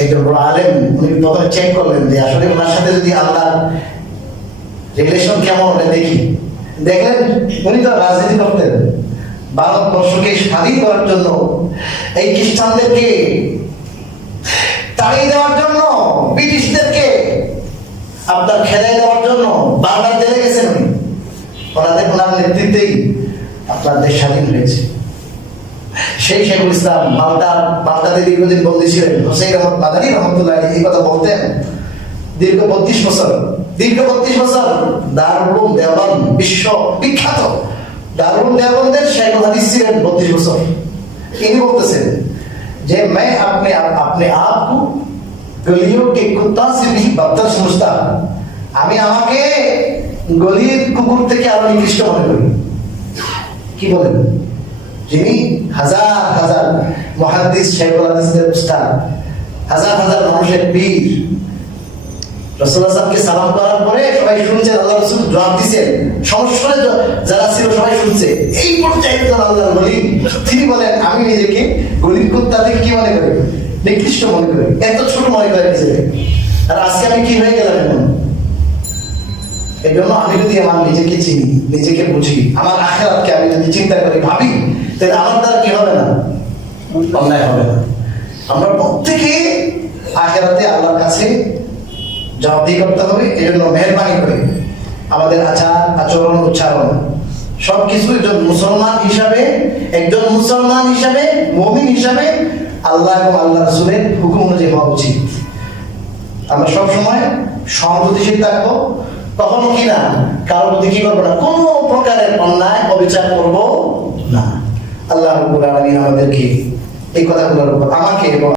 একজন বড় আলেম, উনি প্রথমে চেক করলেন যে আসলে ওনার সাথে যদি আল্লাহর রিলেশন কেমন ওটা দেখি। দেখলেন উনি তো রাজনীতি করতেন, ভারতবর্ষকে স্বাধীন করার জন্য, এই খ্রিস্টানদেরকে তাড়িয়ে দেওয়ার জন্য, ব্রিটিশদেরকে আপনার খেদাই দেওয়ার জন্য বাংলার জেলে গেছেন উনি। ওনার নেতৃত্বেই আপনার দেশ স্বাধীন হয়েছে। সেই শেখুল ইসলাম মালদাতে দীর্ঘদিন বন্দী ছিলেন। হুসাইন আহমদ মাদানী রহমতুল্লাহ এই কথা বলতেন। দীর্ঘ 32 বছর দারুল উলুম দেওবন্দ, বিশ্ব বিখ্যাত দারুল উলুম দেওবন্দের শাইখুল হাদিস ছিলেন 32 বছর। তিনি বলতেছেন যে मैं अपने आप को गलियों के कुत्ता से भी बदतर समझता हूं। আমি আমাকে গলির কুকুর থেকে আরো নিকৃষ্ট মনে করি। কি বলেন? যিনি হাজার হাজার মুহাদ্দিস, শাইখুল হাদিসদের উস্তাদ, হাজার হাজার মানুষের পীর, রাসূলুল্লাহ সাল্লাল্লাহু আলাইহি সালাম করার পরে সবাই শুনছেন, আল্লাহ রাসূল জবাব দিয়েছেন, সংস্কারে যারা ছিল সবাই শুনছে। এই পর্যায়ে তো আল্লাহর ওলি তিনি বলেন আমি নিজেকে গলির কুত্তা থেকে কি মনে করি, নিকৃষ্ট মনে করি, এত ছোট মনে করে নিজেকে। আর আজকে আমি কি হয়ে গেলাম এখন? এই জন্য আমি যদি আমার নিজেকে চিনি, নিজেকে বুঝি, আমার আখিরাতকে আমি যদি চিন্তা করি, ভাবি, তাহলে আমার দ্বারা কি হবে না, অন্যায় হবে না। আমরা প্রত্যেকে আখিরাতে আল্লাহর কাছে জবাবদিহি করতে হবে। এই জন্য মেহরবানি করে আমাদের আচার আচরণ উচ্চারণ সবকিছু একজন মুসলমান হিসাবে মুমিন হিসাবে আল্লাহ এবং আল্লাহ রাসূলের হুকুম অনুযায়ী হওয়া উচিত। আমরা সবসময় সহানুভূতিশীল থাকবো, কখনো কি না কারোর প্রতি কি করবো না, কোনো প্রকারের অন্যায় অবিচার করবো না। আল্লাহ রাব্বুল আলামিন আমাদেরকে এই কথাগুলোর উপর আমাকে এবং